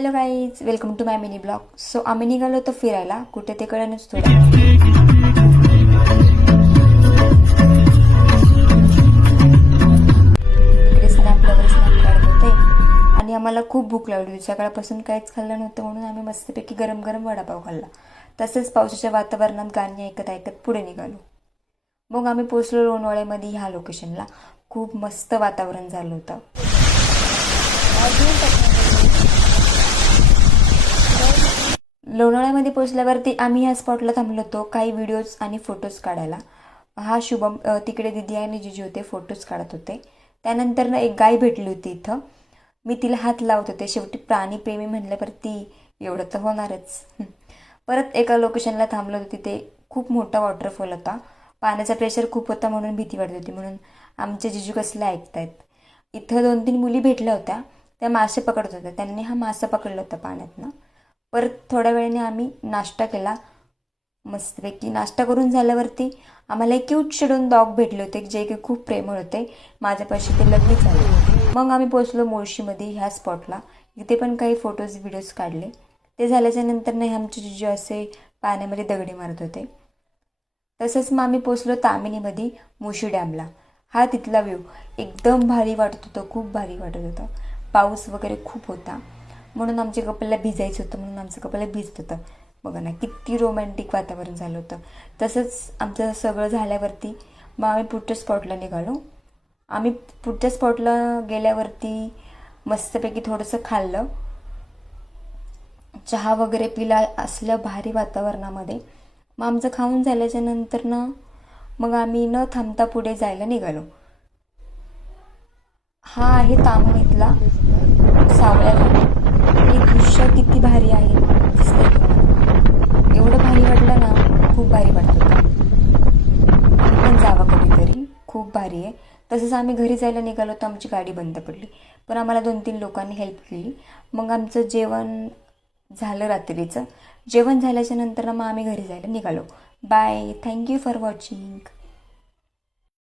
Hello guys, welcome to my mini blog. So आम्ही निघालो होतो फिरायला. कुठे ते कळणच थोडं. इकडे स्नॅपवर स्नॅप काढत होते आणि आम्हाला खूप भूक लागली होती. सकाळपासून काहीच खाल्लं नव्हतं म्हणून आम्ही मस्तपैकी गरम गरम वडापाव खाल्ला. तसंच पावसाच्या वातावरणात गाणी ऐकत ऐकत पुढे निघालो. मग आम्ही पोचलो लोणावळ्यामध्ये. ह्या लोकेशनला खूप मस्त वातावरण झालं होतं. लोणावळ्यामध्ये पोचल्यावरती आम्ही ह्या स्पॉटला थांबलो होतो काही व्हिडिओज आणि फोटोज काढायला. हा शुभम तिकडे दिदी आणि जिजू होते, फोटोज काढत होते. त्यानंतर ना एक गाय भेटली होती इथं. मी तिला हात लावत होते. शेवटी प्राणीप्रेमी म्हणल्यावरती एवढं तर होणारच. परत एका लोकेशनला थांबलो होतो. तिथे खूप मोठा वॉटरफॉल होता. पाण्याचा प्रेशर खूप होता म्हणून भीती वाटत होती. म्हणून आमचे जिजू कसले ऐकतायत. इथं 2-3 मुली भेटल्या होत्या. त्या मासे पकडत होत्या. त्यांनी हा मासा पकडला होता पाण्यातनं. परत थोड्या वेळाने आम्ही नाश्ता केला. मस्तपैकी नाश्ता करून झाल्यावरती आम्हाला एक क्यूट 2 डॉग भेटले होते, जे की खूप प्रेमळ होते. माझ्यापाशी ते लगेच आले. मग आम्ही पोचलो मुळशीमध्ये ह्या स्पॉटला. इथे पण काही फोटोज व्हिडिओज काढले. ते झाल्याच्या नंतर नाही आमचे जिजू असे पाण्यामध्ये दगडी मारत होते. तसंच मग आम्ही पोचलो तामिनीमध्ये मुशी डॅमला. हा तिथला व्ह्यू एकदम भारी वाटत होतं. खूप भारी वाटत होतं. पाऊस वगैरे खूप होता म्हणून आमच्या कपलला भिजायचं होतं म्हणून आमचं कपल भिजत होतं. बघा ना किती रोमॅन्टिक वातावरण झालं होतं. तसंच आमचं सगळं झाल्यावरती मग आम्ही पुढच्या स्पॉटला निघालो. आम्ही पुढच्या स्पॉटला गेल्यावरती मस्तपैकी थोडंसं खाल्लं, चहा वगैरे पिला असल्या भारी वातावरणामध्ये. मग आमचं खाऊन झाल्याच्या नंतर ना मग आम्ही न थांबता पुढे जायला निघालो. हा आहे तामिनीतला सावळ्या घाट. हे दृश्य किती भारी आहे दिसतंय तुम्हाला. एवढं भारी वाटलं ना, खूप भारी वाटत होतं. पण जावं कधीतरी, खूप भारी आहे. तसंच आम्ही घरी जायला निघालो तर आमची गाडी बंद पडली. पण आम्हाला 2-3 लोकांनी हेल्प केली. मग आमचं जेवण झालं रात्रीचं. जेवण झाल्याच्या नंतर मग आम्ही घरी जायला निघालो. बाय. Thank you for watching.